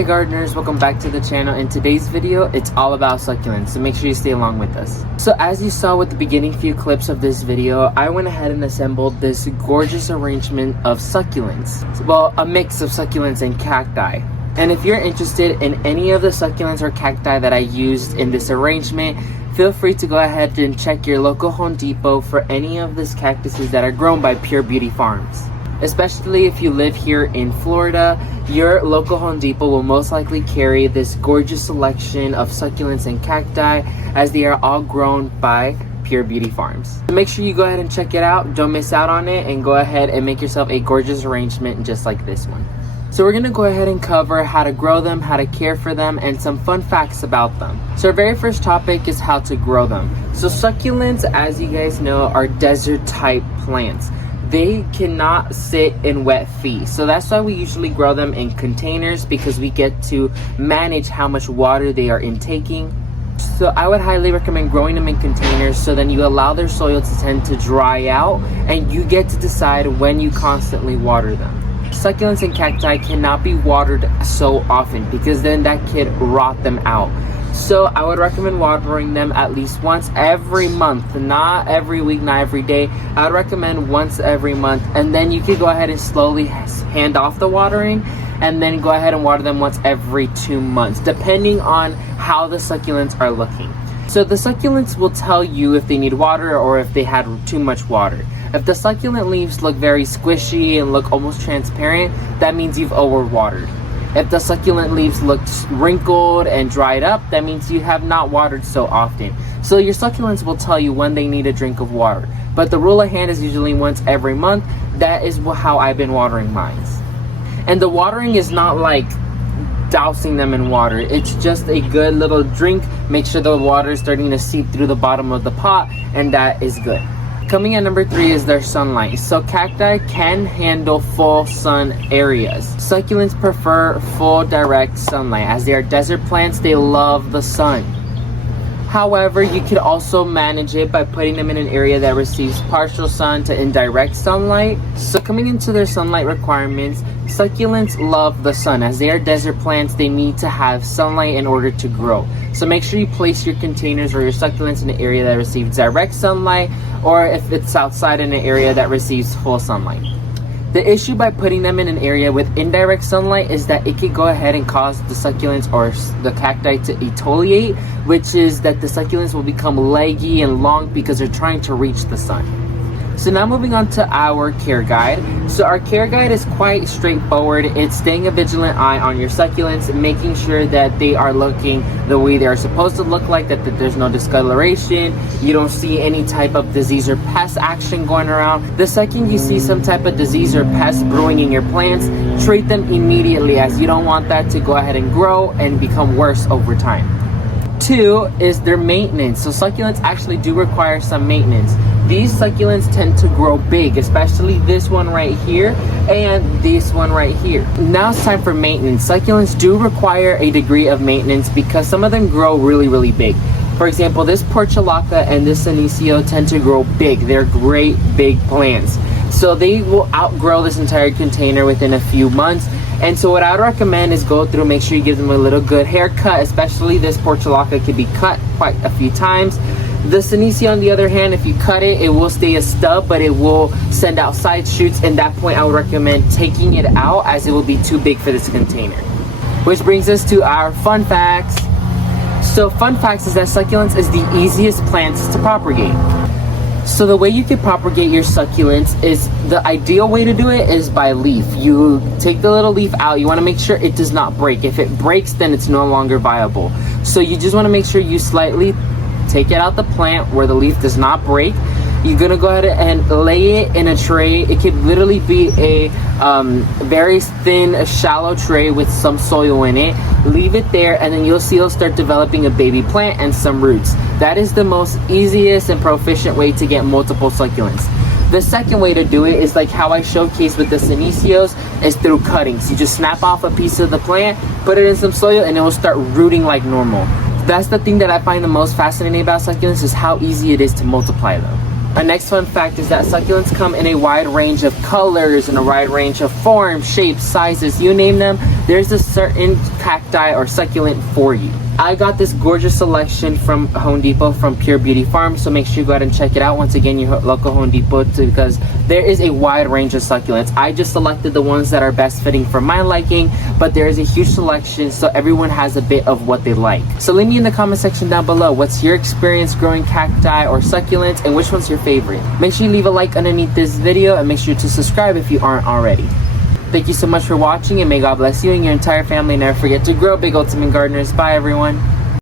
Hi gardeners, welcome back to the channel. In today's video, it's all about succulents, so make sure you stay along with us. So as you saw with the beginning few clips of this video, I went ahead and assembled this gorgeous arrangement of succulents. Well, a mix of succulents and cacti. And if you're interested in any of the succulents or cacti that I used in this arrangement, feel free to go ahead and check your local Home Depot for any of these cactuses that are grown by Pure Beauty Farms. Especially if you live here in Florida, your local Home Depot will most likely carry this gorgeous selection of succulents and cacti, as they are all grown by Pure Beauty Farms. So make sure you go ahead and check it out, don't miss out on it, and go ahead and make yourself a gorgeous arrangement just like this one. So we're gonna go ahead and cover how to grow them, how to care for them, and some fun facts about them. So our very first topic is how to grow them. So succulents, as you guys know, are desert type plants. They cannot sit in wet feet, so that's why we usually grow them in containers, because we get to manage how much water they are intaking. So I would highly recommend growing them in containers, so then you allow their soil to tend to dry out and you get to decide when you constantly water them. Succulents and cacti cannot be watered so often, because then that could rot them out. So I would recommend watering them at least once every month, not every week, not every day. I would recommend once every month, and then you could go ahead and slowly hand off the watering, and then go ahead and water them once every 2 months, depending on how the succulents are looking. So the succulents will tell you if they need water or if they had too much water. If the succulent leaves look very squishy and look almost transparent, that means you've overwatered. If the succulent leaves look wrinkled and dried up, that means you have not watered so often. So your succulents will tell you when they need a drink of water. But the rule of hand is usually once every month. That is how I've been watering mine. And the watering is not like dousing them in water. It's just a good little drink. Make sure the water is starting to seep through the bottom of the pot, and that is good. Coming at number 3 is their sunlight. So cacti can handle full sun areas. Succulents prefer full direct sunlight. As they are desert plants, they love the sun. However, you could also manage it by putting them in an area that receives partial sun to indirect sunlight. So coming into their sunlight requirements, succulents love the sun. As they are desert plants, they need to have sunlight in order to grow. So make sure you place your containers or your succulents in an area that receives direct sunlight, or if it's outside, in an area that receives full sunlight. The issue by putting them in an area with indirect sunlight is that it could go ahead and cause the succulents or the cacti to exfoliate, which is that the succulents will become leggy and long because they're trying to reach the sun. So now moving on to our care guide. So our care guide is quite straightforward. It's staying a vigilant eye on your succulents, making sure that they are looking the way they are supposed to look like, that there's no discoloration, you don't see any type of disease or pest action going around. The second you see some type of disease or pest brewing in your plants, treat them immediately, as you don't want that to go ahead and grow and become worse over time. 2 is their maintenance. So succulents actually do require some maintenance. These succulents tend to grow big, especially this one right here and this one right here. Now it's time for maintenance. Succulents do require a degree of maintenance because some of them grow really big. For example, this portulaca and this senecio tend to grow big. They're great big plants. So they will outgrow this entire container within a few months. And so what I would recommend is go through, make sure you give them a little good haircut, especially this portulaca could be cut quite a few times. The senecio, on the other hand, if you cut it, it will stay a stub, but it will send out side shoots. And at that point, I would recommend taking it out, as it will be too big for this container. Which brings us to our fun facts. So fun facts is that succulents is the easiest plants to propagate. So the way you can propagate your succulents is, the ideal way to do it is by leaf. You take the little leaf out. You want to make sure it does not break. If it breaks, then it's no longer viable. So you just want to make sure you slightly take it out the plant where the leaf does not break. You're gonna go ahead and lay it in a tray. It could literally be a very thin, shallow tray with some soil in it. Leave it there, and then you'll see it'll start developing a baby plant and some roots. That is the most easiest and proficient way to get multiple succulents. The second way to do it is like how I showcased with the senecios, is through cuttings. You just snap off a piece of the plant, put it in some soil, and it will start rooting like normal. That's the thing that I find the most fascinating about succulents, is how easy it is to multiply them. A next fun fact is that succulents come in a wide range of colors and a wide range of forms, shapes, sizes, you name them. there's a certain cacti or succulent for you. I got this gorgeous selection from Home Depot from Pure Beauty Farm, so make sure you go ahead and check it out. Once again, your local Home Depot, because there is a wide range of succulents. I just selected the ones that are best fitting for my liking, but there is a huge selection, so everyone has a bit of what they like. So leave me in the comment section down below, what's your experience growing cacti or succulents, and which one's your favorite? Make sure you leave a like underneath this video, and make sure to subscribe if you aren't already. Thank you so much for watching, and may God bless you and your entire family. Never forget to grow big, ultimate gardeners. Bye everyone.